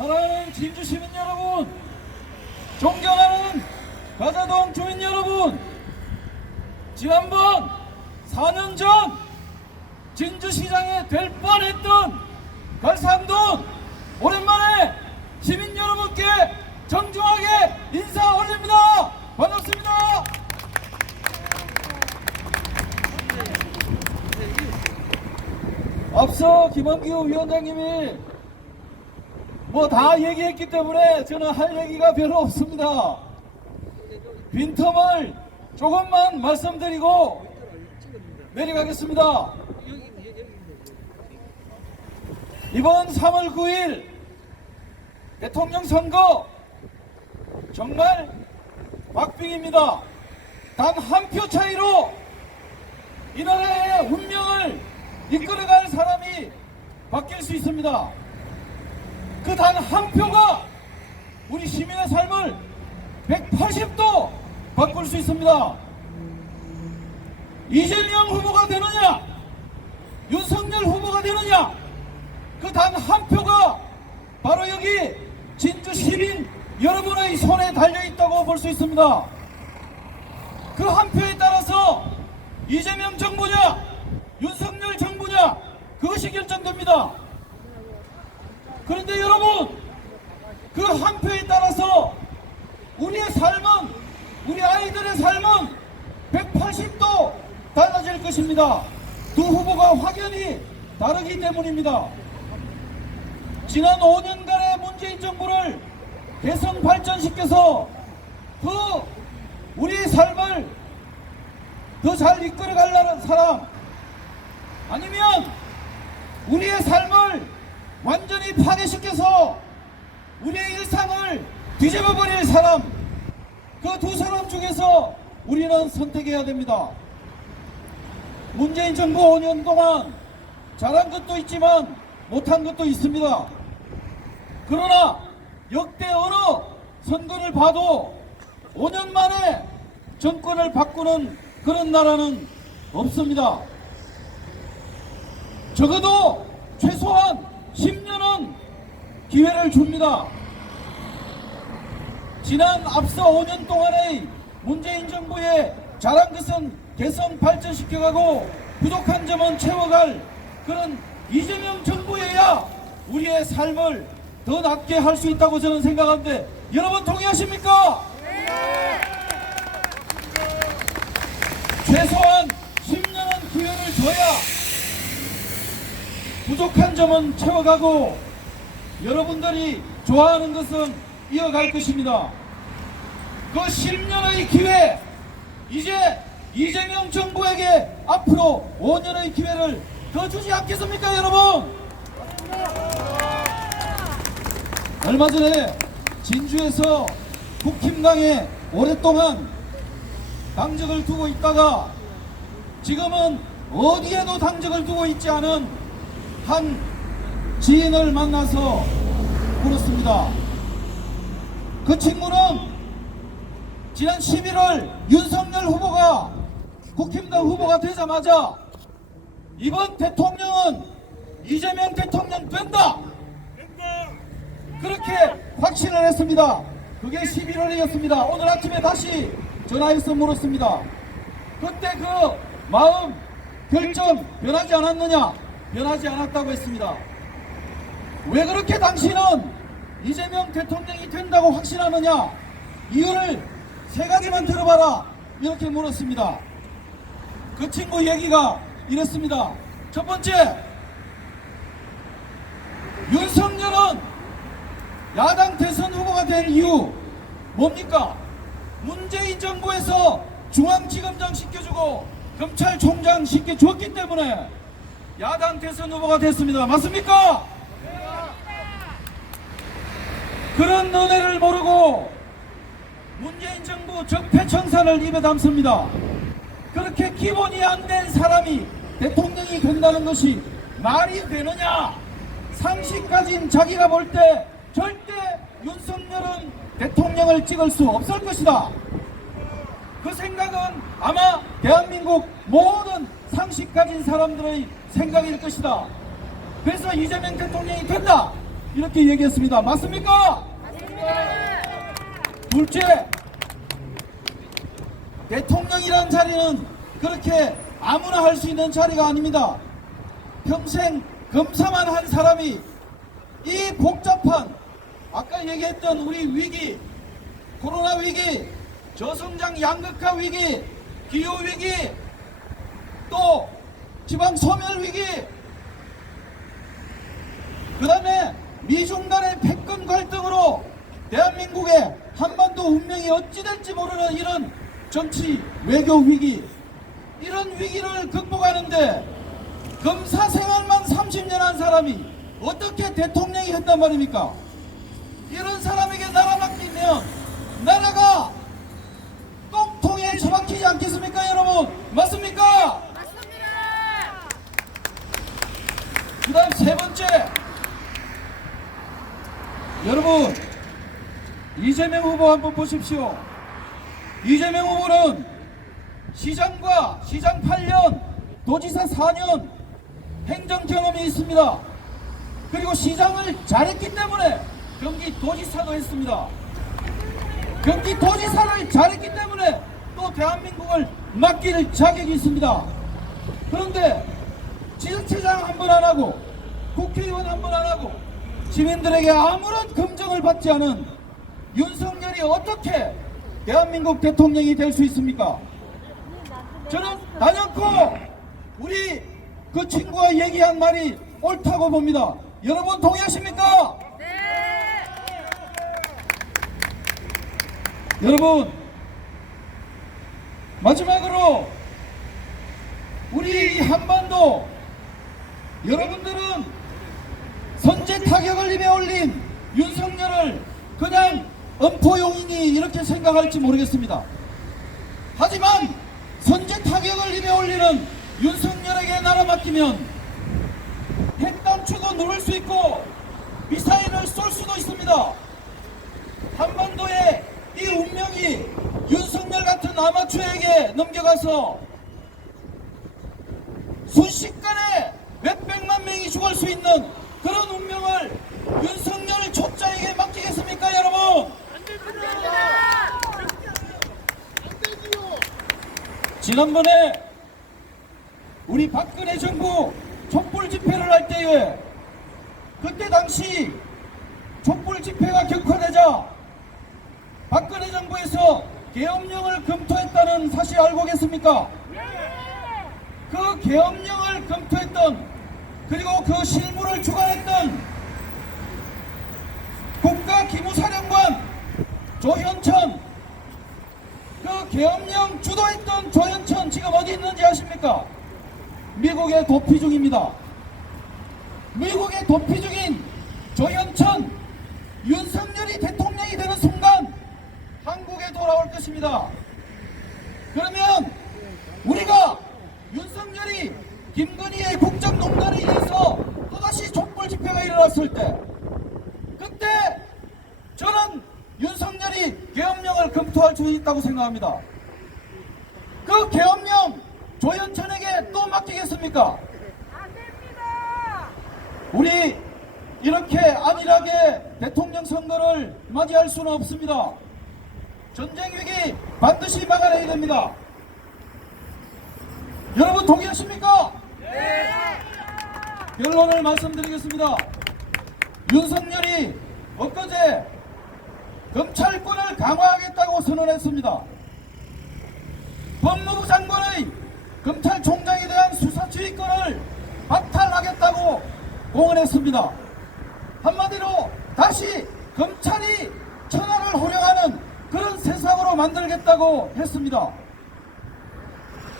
사랑하는 진주 시민 여러분, 존경하는 가자동 주민 여러분, 지난번 4년 전 진주시장에 될 뻔했던 갈산돈 오랜만에 시민 여러분께 정중하게 인사 올립니다. 반갑습니다. 앞서 김한규 위원장님이 뭐 다 얘기했기 때문에 저는 할 얘기가 별로 없습니다. 빈틈을 조금만 말씀드리고 내려가겠습니다. 이번 3월 9일 대통령 선거 정말 박빙입니다. 단 한 표 차이로 이 나라의 운명을 이끌어갈 사람이 바뀔 수 있습니다. 그 단 한 표가 우리 시민의 삶을 180도 바꿀 수 있습니다. 이재명 후보가 되느냐, 윤석열 후보가 되느냐, 그 단 한 표가 바로 여기 진주 시민 여러분의 손에 달려 있다고 볼 수 있습니다. 그 한 표에 따라서 이재명 정부냐, 윤석열 정부냐, 그것이 결정됩니다. 그런데 여러분, 그 한 표에 따라서 우리의 삶은, 우리 아이들의 삶은 180도 달라질 것입니다. 두 후보가 확연히 다르기 때문입니다. 지난 5년간의 문재인 정부를 개선 발전시켜서 더 우리 삶을 더 잘 이끌어가려는 사람 아니면 우리의 삶을 완전히 파괴시켜서 우리의 일상을 뒤집어 버릴 사람 그 두 사람 중에서 우리는 선택해야 됩니다. 문재인 정부 5년 동안 잘한 것도 있지만 못한 것도 있습니다. 그러나 역대 어느 선거를 봐도 5년 만에 정권을 바꾸는 그런 나라는 없습니다. 적어도 최소한 10년은 기회를 줍니다. 지난 앞서 5년 동안의 문재인 정부의 잘한 것은 개선 발전시켜가고 부족한 점은 채워갈 그런 이재명 정부여야 우리의 삶을 더 낫게 할 수 있다고 저는 생각하는데 여러분 동의하십니까? 최소한 10년은 기회를 줘야 부족한 점은 채워가고 여러분들이 좋아하는 것은 이어갈 것입니다. 그 10년의 기회 이제 이재명 정부에게 앞으로 5년의 기회를 더 주지 않겠습니까 여러분? 얼마 전에 진주에서 국힘당에 오랫동안 당적을 두고 있다가 지금은 어디에도 당적을 두고 있지 않은 한 지인을 만나서 물었습니다. 그 친구는 지난 11월 윤석열 후보가 국힘당 후보가 되자마자 이번 대통령은 이재명 대통령 된다. 그렇게 확신을 했습니다. 그게 11월이었습니다. 오늘 아침에 다시 전화해서 물었습니다. 그때 그 마음 결정 변하지 않았느냐? 변하지 않았다고 했습니다. 왜 그렇게 당신은 이재명 대통령이 된다고 확신하느냐? 이유를 세 가지만 들어봐라. 이렇게 물었습니다. 그 친구 얘기가 이랬습니다. 첫 번째, 윤석열은 야당 대선 후보가 될 이유 뭡니까? 문재인 정부에서 중앙지검장 시켜주고 검찰총장 시켜줬기 때문에 야당 대선 후보가 됐습니다. 맞습니까? 그런 은혜를 모르고 문재인 정부 적폐청산을 입에 담습니다. 그렇게 기본이 안 된 사람이 대통령이 된다는 것이 말이 되느냐? 상식 가진 자기가 볼 때 절대 윤석열은 대통령을 찍을 수 없을 것이다. 그 생각은 아마 대한민국 모든 상식 가진 사람들의 생각일 것이다. 그래서 이재명 대통령이 된다. 이렇게 얘기했습니다. 맞습니까? 둘째, 대통령이란 자리는 그렇게 아무나 할 수 있는 자리가 아닙니다. 평생 검사만 한 사람이 이 복잡한 아까 얘기했던 우리 위기, 코로나 위기, 저성장 양극화 위기, 기후 위기, 또 지방 소멸 위기, 그 다음에 미중 간의 패권 갈등으로 대한민국의 한반도 운명이 어찌 될지 모르는 이런 정치 외교 위기 이런 위기를 극복하는데 검사 생활만 30년 한 사람이 어떻게 대통령이 했단 말입니까? 이런 사람에게 나라 맡기면 나라가 똥통에 처박히지 않겠습니까 여러분? 맞습니까? 그 다음 세 번째. 여러분 이재명 후보 한번 보십시오. 이재명 후보는 시장과 시장 8년 도지사 4년 행정 경험이 있습니다. 그리고 시장을 잘했기 때문에 경기 도지사도 했습니다. 경기 도지사를 잘했기 때문에 또 대한민국을 맡길 자격이 있습니다. 그런데 지자체장 한 번 안 하고 국회의원 한 번 안 하고 시민들에게 아무런 검증을 받지 않은 윤석열이 어떻게 대한민국 대통령이 될 수 있습니까? 저는 단연코 우리 그 친구가 얘기한 말이 옳다고 봅니다. 여러분 동의하십니까? 여러분 마지막으로 우리 이 한반도 여러분들은 선제 타격을 입에 올린 윤석열을 그냥 엄포용인이 이렇게 생각할지 모르겠습니다. 하지만 선제 타격을 입에 올리는 윤석열에게 나라 맡기면 핵단추도 누를 수 있고 미사일을 쏠 수도 있습니다. 한반도의 이 운명이 윤석열 같은 아마추어에게 넘겨가서 순식간에 수 있는 그런 운명을 윤석열 초짜에게 맡기겠습니까 여러분? 지난번에 우리 박근혜 정부 촛불 집회를 할 때에 그때 당시 촛불 집회가 격화되자 박근혜 정부에서 계엄령을 검토했다는 사실 알고 계십니까? 그 계엄령을 검토했던 그리고 그 실무를 주관했던 국가기무사령관 조현천 그 계엄령 주도했던 조현천 지금 어디 있는지 아십니까? 미국에 도피 중입니다. 미국에 도피 중인 조현천 윤석열이 대통령이 되는 순간 한국에 돌아올 것입니다. 그러면 우리가 윤석열이 김건희의 국정농단에 의해서 또다시 촛불 일어났을 때 그때 저는 윤석열이 계엄령을 검토할 수 있다고 생각합니다. 그 계엄령 조현천에게 또 맡기겠습니까? 우리 이렇게 안일하게 대통령 선거를 맞이할 수는 없습니다. 전쟁 위기 반드시 막아내야 됩니다. 여러분 동의하십니까? 결론을 말씀드리겠습니다. 윤석열이 엊그제 검찰권을 강화하겠다고 선언했습니다. 법무부 장관의 검찰총장에 대한 수사지휘권을 박탈하겠다고 공언했습니다. 한마디로 다시 검찰이 천하를 호령하는 그런 세상으로 만들겠다고 했습니다.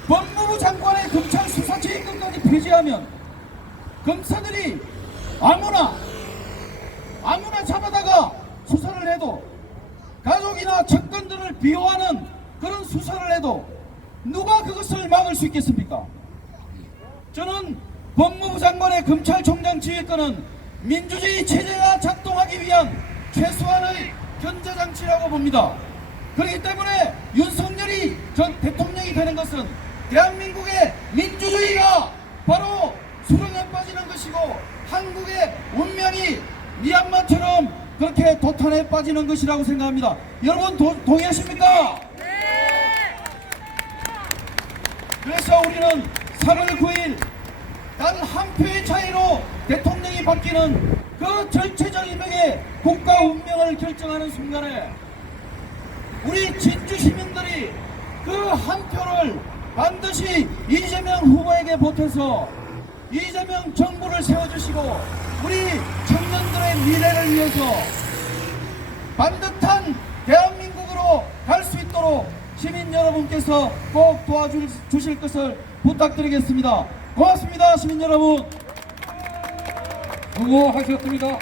법무부 장관의 검찰 수사지휘권까지 폐지하면 검사들이 아무나 아무나 잡아다가 수사를 해도 가족이나 측근들을 비호하는 그런 수사를 해도 누가 그것을 막을 수 있겠습니까? 저는 법무부 장관의 검찰총장 지휘권은 민주주의 체제가 작동하기 위한 최소한의 견제장치라고 봅니다. 그렇기 때문에 윤석열이 전 대통령이 되는 것은 대한민국의 민주주의가 바로 수렁에 빠지는 것이고 한국의 운명이 미얀마처럼 그렇게 도탄에 빠지는 것이라고 생각합니다. 여러분 도- 동의하십니까? 그래서 우리는 3월 9일 단 한 표의 차이로 대통령이 바뀌는 그 절체적 이명의 국가 운명을 결정하는 순간에 우리 진주 시민들이 그 한 표를 반드시 이재명 후보에게 보태서 이재명 정부를 세워주시고 우리 청년들의 미래를 위해서 반듯한 대한민국으로 갈 수 있도록 시민 여러분께서 꼭 도와주실 것을 부탁드리겠습니다. 고맙습니다, 시민 여러분. 수고하셨습니다.